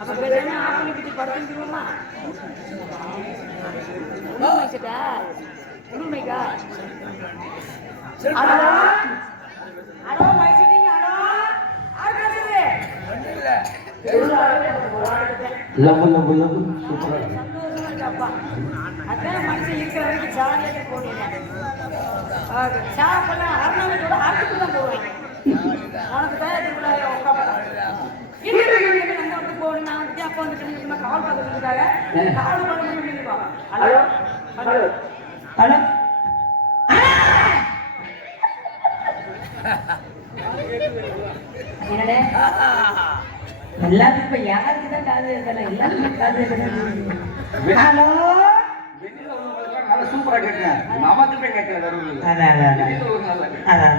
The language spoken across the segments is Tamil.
அப்ப பேசாம ஆப்பனை பத்தி படுத்துருவோமா? உண்மைக்கா ஹலோ ஹலோ மைசிட்டிங் ஹலோ யார் பேசுறது? லவ் லவ் லவ் சூப்பரா சந்தோஷமா இருக்கப்பா. அதான் மனுஷன் இருக்கிற வரைக்கும் ஜாலியாக போனீங்க. சாப்பிடலாம் அருணாவோட ஆட்டுக்கு தான் போவேன். உனக்கு தயாரிக்கல போகணும். நான் வந்து அப்பா வந்து கால் பார்த்துருக்காங்க. கால் பண்ண ஹலோ ஹலோ ஹலோ என்னடே எல்லாத்துக்கும் இப்ப யாருக்கு தான் காது இருக்கல எல்லாத்துக்கும் காது இருக்கல. ஹலோ சூப்பரா கேட்கிறேன். நமக்கு போய் கேட்கிறேன். அதான்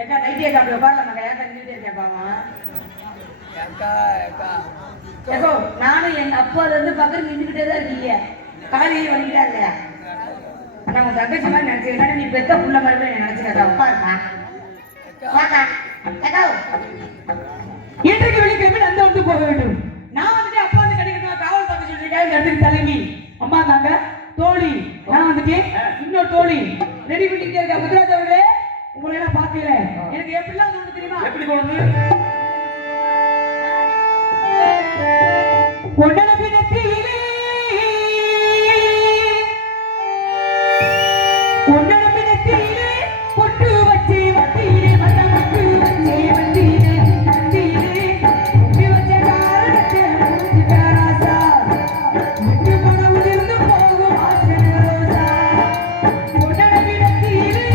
ஏக்கா நைட்டே சாப்பிட்டு உட்காரலாம். ஏக்கா நின்றுட்டே கேட்பாங்க. ஏக்கோ நானும் எங்க அப்பால இருந்து பக்கத்துல நின்றுக்கிட்டே தான் இருக்கீங்க. காலையே வந்துட்டா இல்லையா? நான் உங்க தங்கச்சி மாதிரி நினைச்சுக்கிட்டா நீ பெத்த புள்ள மாதிரி நினைச்சுக்கா. உட்காருமா இன்றைக்கு வெள்ளிக்கிழமை நந்த வந்து போக வேண்டும். நான் வந்துட்டு அப்பா வந்து கிடைக்கணும் காவல் பார்க்க சொல்லிருக்கேன். இந்த இடத்துக்கு தலைவி அம்மா தாங்க தோழி. நான் வந்துட்டு இன்னொரு தோழி ரெடி பண்ணிக்கிட்டே இருக்கேன். முத்துராஜ் அவர்களே உங்களை எல்லாம் பார்க்கல. எனக்கு எப்படிலாம் தோணுது தெரியுமா? எப்படி தோணுது? ஒன்னடப்பினத்திலே ஒன்னடப்பினத்திலே பொட்டு வச்சு வட்டியிலே மட்டு வச்சே வட்டியிலே வட்டியிலே பொட்டு வச்ச காரணத்தை முடிச்சுட்ட ராசா விட்டு மனவிலிருந்து போகும் ஆசை ரோசா ஒன்னடப்பினத்திலே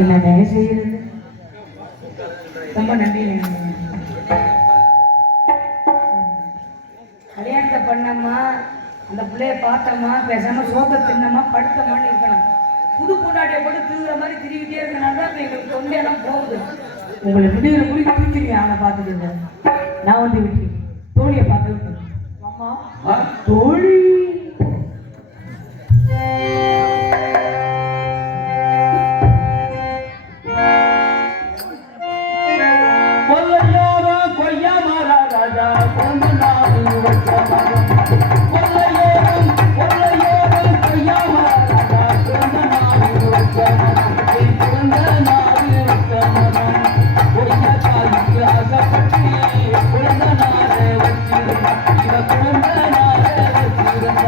என்னங்க செய்யறது? ரொம்ப நன்றி. கல்யாணத்தை பண்ணாமா அந்த பிள்ளைய பார்த்தோமா பேசாம சோத்தை தின்னமா படுத்தமான்னு இருக்கணும். புது பொண்டாட்டியை போட்டு திருவுற மாதிரி திருவிட்டே இருக்கனால தான் எங்களுக்கு தொண்டையெல்லாம் போகுது. உங்களை விடுதலை முடி தூக்கிடுங்க. அவனை பார்த்துட்டு நான் வந்து விட்டு தோழியை பார்த்து அம்மா தோழி Thank you.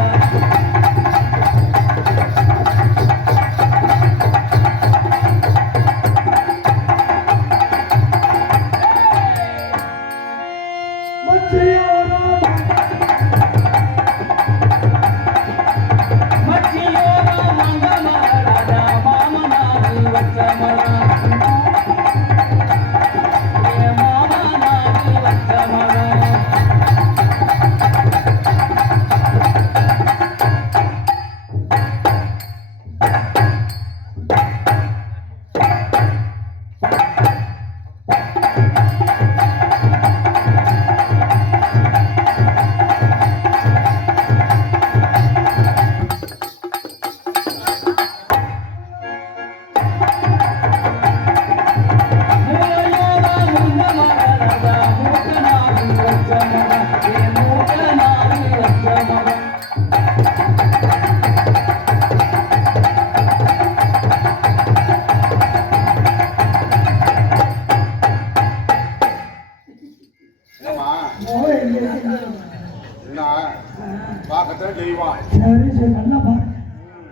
நல்லா பாருங்க,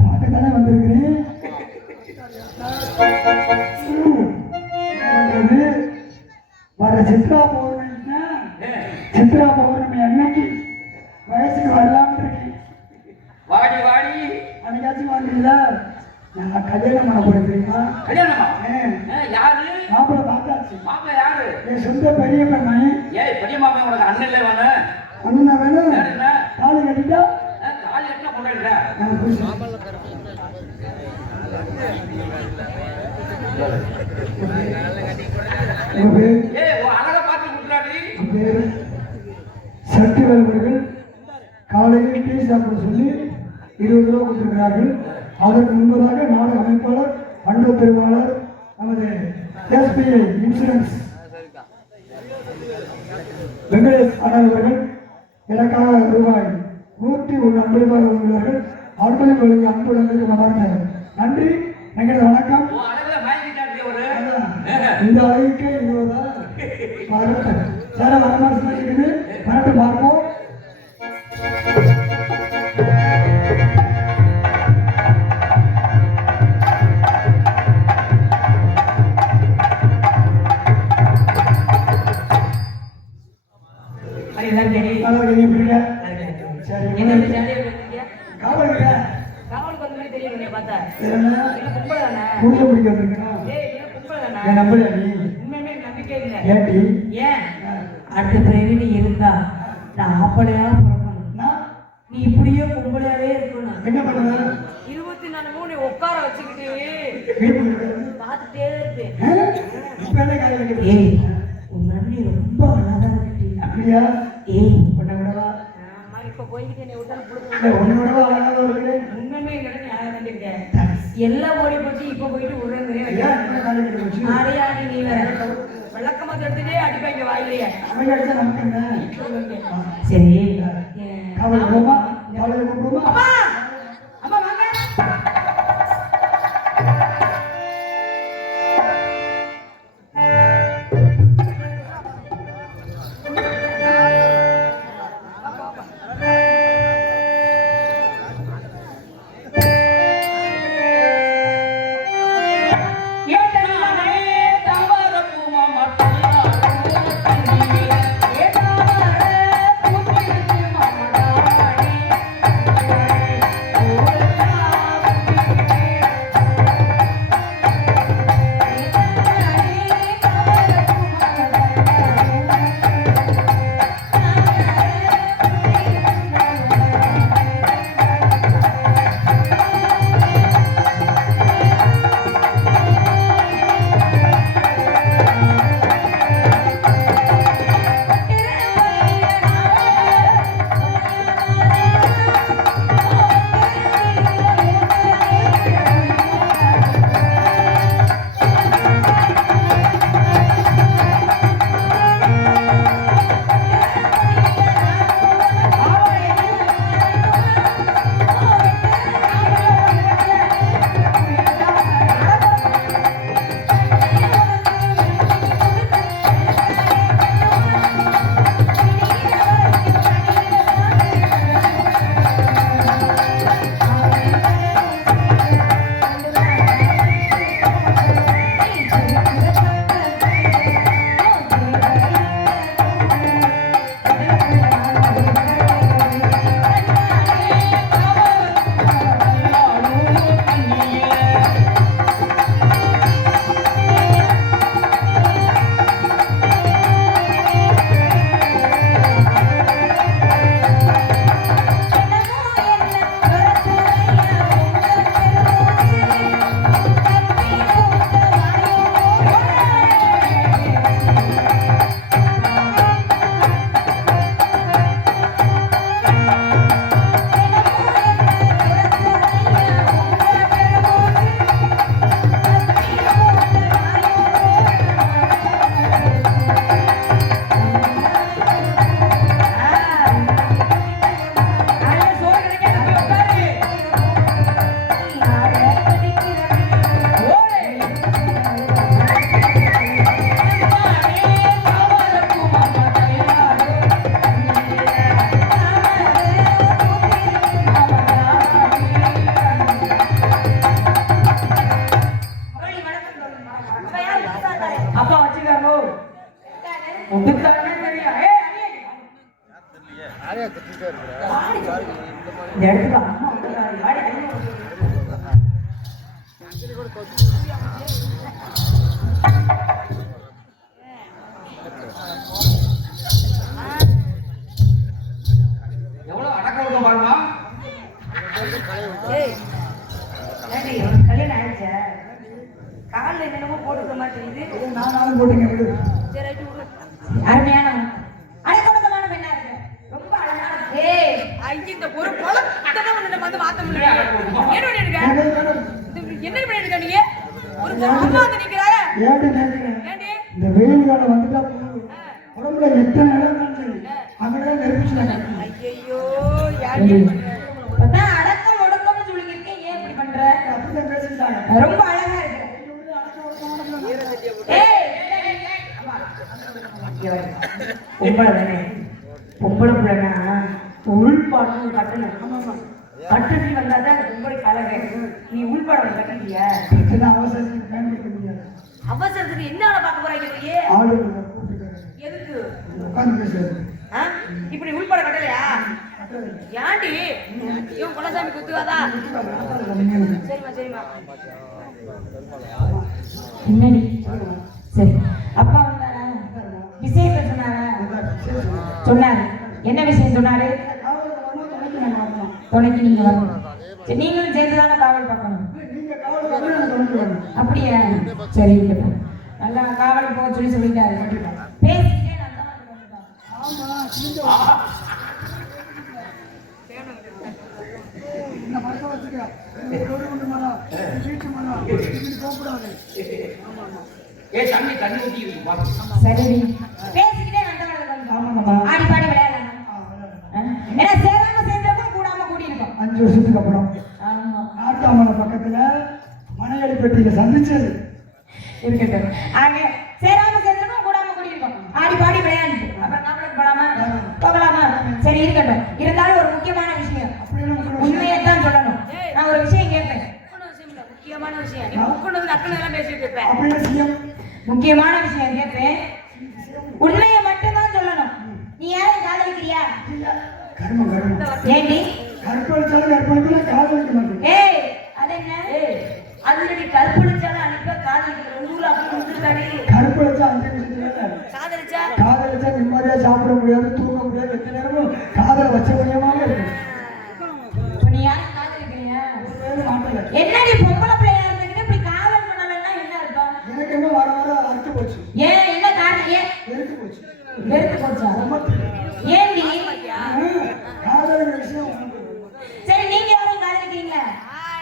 பார்க்க தானே வந்திருக்கிறேன். வர சித்ரா பௌர்ணமின்னா சித்ரா பௌர்ணமி அன்னைக்கு வயசுக்கு வரலாம்னு இருக்கேன். வாடி வாடி அன்னைக்காச்சும் வாங்குறீங்களா? நான் கல்யாணம் பண்ண போறேன் தெரியுமா? கல்யாணமா யாரு மாப்பிள்ளை பார்த்தாச்சு. மாப்பிள்ள யாரு என் சொந்த பெரிய பண்ணேன். ஏய் பெரிய மாப்பிள்ள உனக்கு அண்ணன் இல்லை வேணு அண்ணா வேணும். யாரு என்ன தாலி கட்டிட்டா காலி எட்டா கொண்டாடுற எனக்கு புரியும். உங்க பேர் ஏய் உன் அழகை பார்த்து கொடுத்துடாடி உங்க பேரு சக்திவேல் அவர்கள் காலையில் டீ சாப்பிட சொல்லி 20 ரூபா கொடுத்திருக்கிறார்கள். அதற்கு முன்பதாக நாடக அமைப்பாளர் அன்பு பெருமாளர் நமது எஸ்பிஐ இன்சூரன்ஸ் வெங்கடேஷ் அண்ணன் அவர்கள் எனக்காக ரூபாய் 101 அன்பளிப்பாக உள்ளார்கள். அவர்களும் வழங்கிய அன்புடனுக்கு மனமார்ந்த நன்றி. எங்களது வணக்கம். உன் அழகுல மயங்கிட்டாடி ஒரு இந்த அளவுக்கு இதுதான் வரட்டும். சார வரமாசம் இருக்குது, வரட்டும் பார்ப்போம். அது எல்லாம் சரி. நல்லா இருக்கீங்க, எப்படிங்க? சரி, என்ன இப்படி ஜாலியா இருக்கீங்க? காவல் இருக்க. காவலுக்கு வந்த மாதிரி தெரியும் உன்னைய பார்த்தா. என்ன என்ன கும்பல் தானே? புடிச்ச பிடிக்க வந்திருக்கணும். ஏய், என்ன கும்பல் தானே? என் நம்பலையா நீ? உண்மையுமே எனக்கு நம்பிக்கை இல்லை. ஏன்டி? ஏன்? அடுத்த பிறகு நீ இருந்தா நான் ஆப்படையா பிறக்கணும். நான் நீ இப்படியே கும்பலையாவே இருக்கணும். என்ன பண்ணுவேன்? 24 மூணு உட்கார வச்சுக்கிட்டு வீட்டுக்கு பார்த்துட்டே இருப்பேன். இப்ப என்ன காலையில் வைக்கிறது? ஏய், உன் நன்றி ரொம்ப அழகா இருக்கு. அப்படியா? ஏய், உன்னை விடவா? ஆமா, இப்ப போய்கிட்டு என்னை விட்டாலும் இல்ல, கொடுக்க உன்னை விடவா அழகாக இருக்கிறேன். உண்மையுமே என்கிட்ட நீ அழகா தான் இருக்கேன். எல்லாம் ஓடி போச்சு, இப்ப போயிட்டு விடுறேங்கிறேன். ஏன் இப்படி காலையில் வைக்க வச்சு? ஆடையாடி நீ வேற விளக்கமா எடுத்துட்டே அடிப்பாங்க வாயிலேயே. அவங்க அடிச்சா நமக்கு என்ன? சரி, காவல் போமா? காலையில் கூப்பிடுமா? அம்மா அம்மா வாங்க. ஏட்டானே தவற பூமா மத்தியாரோ தண்ணீர் ஏதாவர பூத்திருக்கு மமதானே. எவ்வளவு அடக்க ஒடுக்கம் பாருமா. ஏய், ஏண்டி, உனக்கு கல்யாணம் ஆயிடுச்சா? காலில் என்னென்னமோ போட்டுக்க மாட்டேங்குது. நானும் போட்டுங்க விடு. சரி, ரைட்டு, விடு. அருமையான அடக்கொடுக்கமான பெண்ணா இருக்கு. ரொம்ப அழகான. ஏய், ஐயே, இந்த ஒரு பொலம் இதெல்லாம் ஒண்ணு நம்ம வந்து மாத்த முடியல. என்ன பண்ணிருக்க? என்ன பண்ணிருக்க நீங்க? ஒரு பொம்மா வந்து நிக்கிறாரே. ஏன்டி கேட்கிறேன்? ஏண்டி? இந்த வெயில் காலம் வந்துட்டா போதும். உடம்புல எத்தனை இடம் இருந்தாலும் சரி அங்கதான் நெருப்பிச்சுட்டாங்க. ஐயோ, யாரு பத்தா அடக்கம் ஒடுக்கம்னு சொல்லிக்கிட்டு ஏன் இப்படி பண்ற? அப்படிதான் பேசிட்டாங்க. ரொம்ப அழகா இருக்கு. ஏய், பொம்பளை தானே, பொம்பளை பிள்ளைனா உள்பாடு கட்டணும். கட்டுட்டி வந்தாதான் அந்த பொம்பளை கலகை. நீ உள்பாடம் கட்டிட்டியா? அவசரத்துக்கு பயன்படுத்த முடியாது. அவசரத்துக்கு என்ன ஆளை பார்க்க போறாங்க நீ? ஆளு கூப்பிட்டுருக்காங்க. எதுக்கு? உட்காந்து பேசுறது. இப்படி உள்பாட கட்டலையா? ஏன்டி இவன் குலசாமி குத்துவாதா? சரிம்மா, சரிம்மா. என்னடி? சரி, அப்பா வந்தாரா? விஷயத்தை சொன்னாரா? சொன்னாரு. என்ன விஷயம் சொன்னாரு? துணைக்கு நீங்க வரணும். சரி, நீங்களும் சேர்ந்துதானே காவல் பார்க்கணும். அப்படியா? சரி, இருக்கட்டும். நல்லா காவல் போக சொல்லிட்டாரு. பேசிட்டே தண்ணி ஊத்தி சரிடி. பேசிக்கிட்டே ஆடி பாடி விளையாடலாம். ஏன்னா சேராம சேர்ந்தப்ப கூடாம கூடி இருக்கும். 5 வருஷத்துக்கு அப்புறம் ஆமா, ஆட்டாமலை பக்கத்துல மனையடி பெட்டியில சந்திச்சது. இருக்கட்டும். ஆக சேராம சேர்ந்தப்ப கூடாம கூடி இருக்கும். ஆடி பாடி விளையாண்டு அப்புறம் நாமளும் போகலாமா? சரி, இருக்கட்டும். இருந்தாலும் ஒரு முக்கியமான விஷயம், உண்மையைத்தான் சொல்லணும். நான் ஒரு விஷயம் கேட்பேன். முக்கியமான விஷயம் முக்கியமான விஷயம் கேட்பேன். உண்மையை மட்டும்தான் சொல்லணும். நீ யாரும் காதலிக்கிறியா? கர்மம் ஏண்டி? கற்பழிச்சாலும் கற்பழிக்கல காதலிக்க மாட்டேன். ஏய், அது என்ன? அது நீ கற்பழிச்சாலும் அனுப்ப காதலிக்கிற ஊர்ல அப்படி வந்துருக்காடி. கற்பழிச்சா 5 நிமிஷத்துல காதலிச்சா நிம்மதியா சாப்பிட முடியாது, தூங்க முடியாது, எத்தனை நேரமும் காதல வச்ச முடியாம இருக்கு. இப்ப நீ யாரும் காதலிக்கிறியா? என்னடி பொம்பளை பிள்ளையா இருந்துக்கிட்டு இப்படி காதல் பண்ணலன்னா என்ன இருக்கும்? எனக்கு என்ன வர வர அறுத்து போச்சு. ஏன் என்ன காரணம்? ஏன் வெறுத்து போச்சு? வெறுத்து போச்சா? ஏண்டி? காதல் விஷயம். சரி, நீங்க யாரும் காதலிக்கிறீங்களா?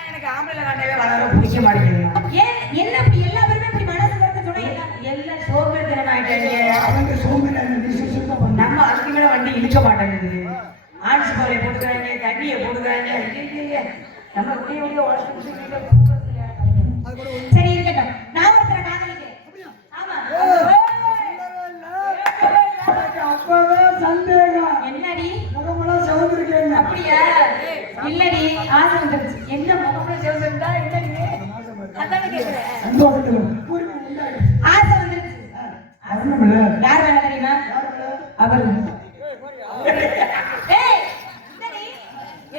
எனக்கு ஆம்பளை காட்டவே வர பிடிக்க மாட்டேங்குது. ஏன் என்ன இப்படி எல்லா பேருமே இப்படி மனசு வரத சொன்னா எல்லாம் சோம்பேறித்தனம் ஆயிட்டாங்க. அவங்க சோம்பேறி சுத்தம் பண்ண நம்ம அதுக்கு மேல வண்டி இழுக்க மாட்டேங்குது. ஆன்ஸ் பாலை போட்டுக்கிறாங்க, தண்ணியை போட்டுக்கிறாங்க. நம்ம உடைய உடச்சு. சரி, இருக்கட்டும். நான் ஒருத்தரை காதலிக்கிறேன். ஆமா. அப்பவே சந்தேகம். என்னடி? முகமெல்லாம் செவந்திருக்கேன். அப்படியா? இல்லடி, ஆசை வந்துருச்சு. என்ன முகம்ல செவந்திருந்தா என்னடி? அதானே கேக்குறேன். சந்தோஷத்துல ஆசை வந்துருச்சு. யார் வேலை தெரியுமா? அவர். ஏய், என்னடி?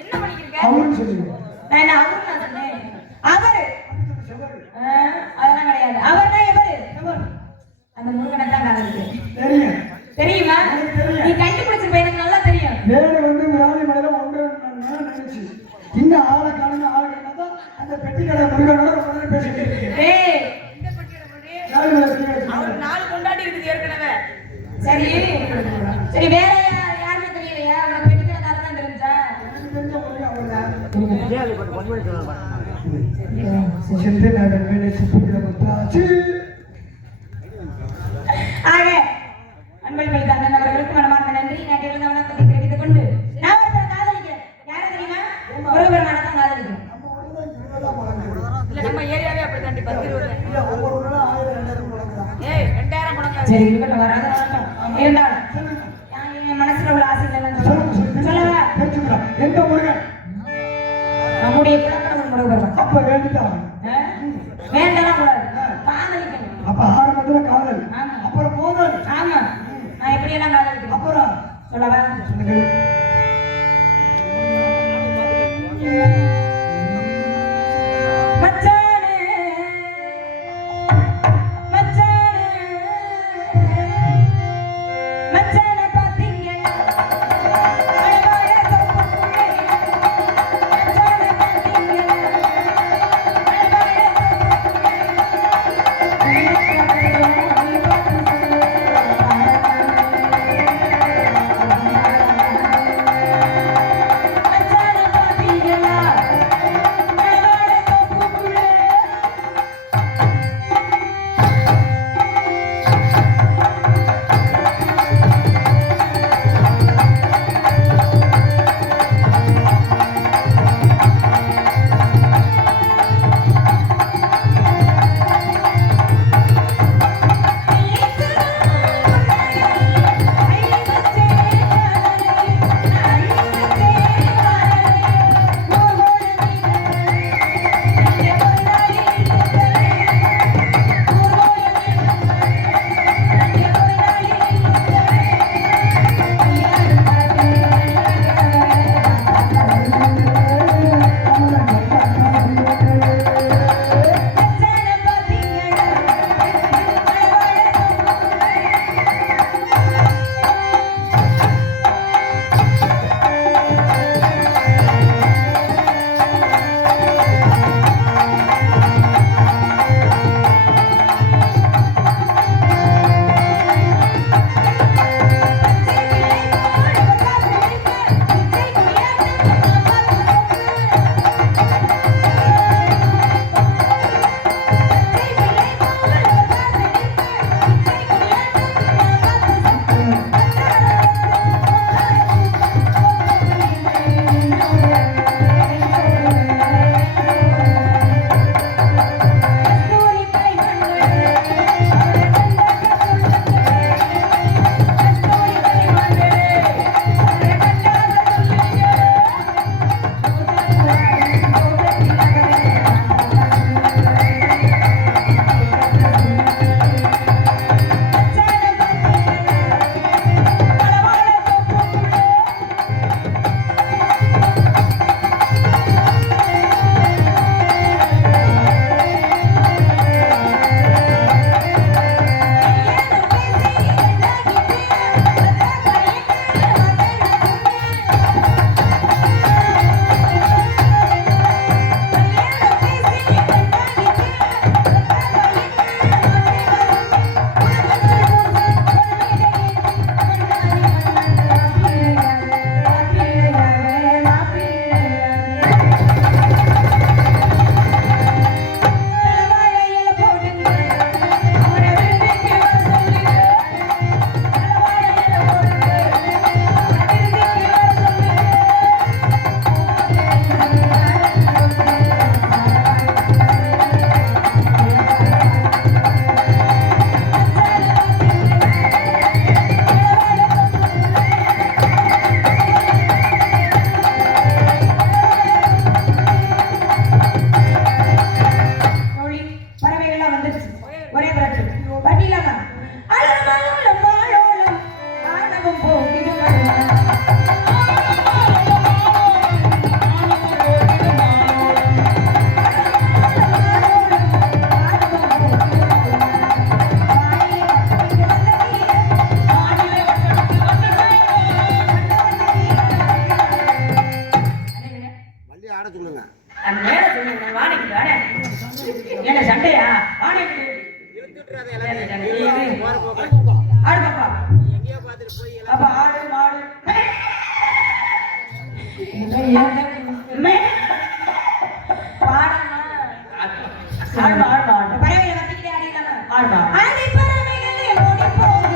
என்ன பண்ணிக்கிருக்க? அவருன்னு சொல்லுங்க. நான் என்ன அவரு நான் சொன்னேன்? அவரு. அதெல்லாம் கிடையாது. அவர்னா எவரு? அந்த முருகனை தான் காதலிக்கிறேன். தெரியுமா? நீ கண்டுபிடிச்சிருப்ப, எனக்கு நல்லா தெரியும். வேலை வந்து விராலி மலையில ஒன்று நினைச்சு இன்னும் ஆளை காணுங்க அந்த பெட்டி கடை முருகனோட ரொம்ப நேரம் பேசிட்டு இருக்கேன். ஏய், அவர் 4 கொண்டாடி இருக்குது ஏற்கனவே. சரி சரி, வேற யாருமே தெரியலையா? உனக்கு பெட்டி கடை தான் தெரிஞ்சா? தெரிஞ்ச முருகன் அவர்தான். ஆக அன்பளிப்பளித்த அண்ணன் அவர்களுக்கு மனமார்ந்த நன்றி. நாட்டிலிருந்து வணக்கத்தை தெரிவித்துக் கொண்டு நான் ஒருத்தரை காதலிக்கிறேன். யாரை தெரியுமா? முருகபெருமானை தான் காதலிக்கிறேன். இல்ல, நம்ம ஏரியாவே அப்படி தாண்டி 10 20. ஏய், 2000 முடங்க. சரி, இருக்கட்டும். வராத வரட்டும். இருந்தாலும் என் மனசுல உள்ள ஆசைகள் சொல்லவா? எந்த முருகன்? நம்முடைய குலக்கடவுள் முருகபெருமான். அப்ப வேண்டிதான் வேண்டலாம் கூடாது, காதலிக்கணும். அப்ப ஆரம்பத்துல காதல், ஆமா. அப்புறம் மோதல். ஆமா, நான் எப்படி எல்லாம் காதலிக்கிறேன். அப்புறம் சொல்லவா? சொல்லுங்கள். மச்சானே வேலை சொல்லுங்க வாடகைக்கு தானே என்ன சண்டையா வாடகைக்கு ஆடு பாப்பா அப்பா ஆடு மாடு பாடமா ஆடுமா ஆடுமா பறவை கத்திக்கிட்டே ஆடிக்கலாம் ஆடுமா ஆடி பறவைகளே ஓடி போக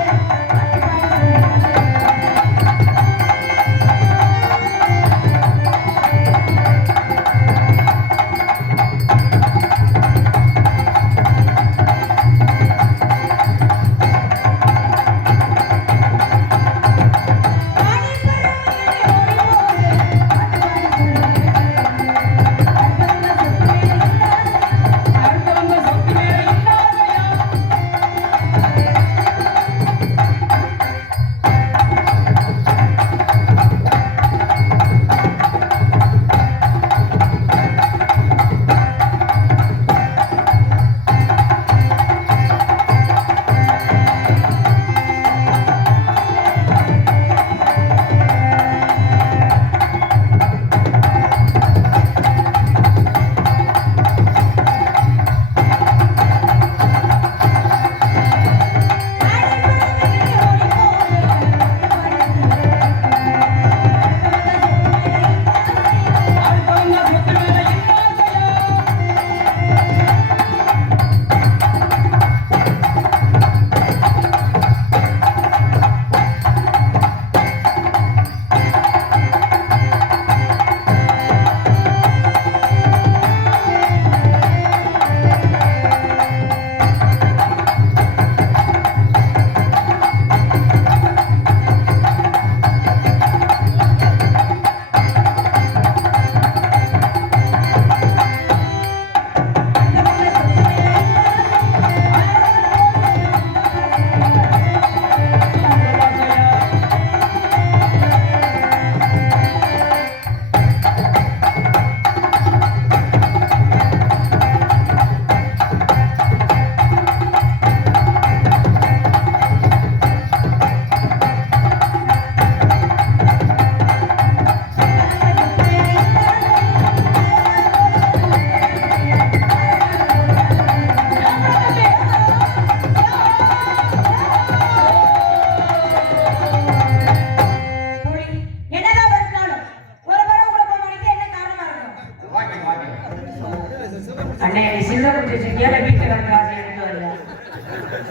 அன்னைக்கு சின்ன குடிச்சு ஏழை வீட்டில் கிடந்த காசை எடுத்து வரியா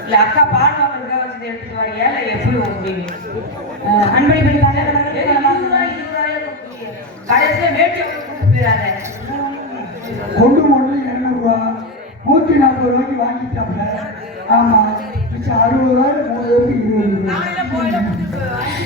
இல்ல அக்கா பாடுவாங்க வச்சு எடுத்துட்டு வரியா இல்ல எப்படி முடியும் அன்பை பண்ணி கடைசியில வேட்டி கூப்பிட்டு போயிடாத கொண்டு போனது 200 ரூபா 140 ரூபாய்க்கு வாங்கிட்டாப்ல. ஆமா மிச்சம் 60 ரூபாய் 3 பேருக்கு 20 ரூபாய்.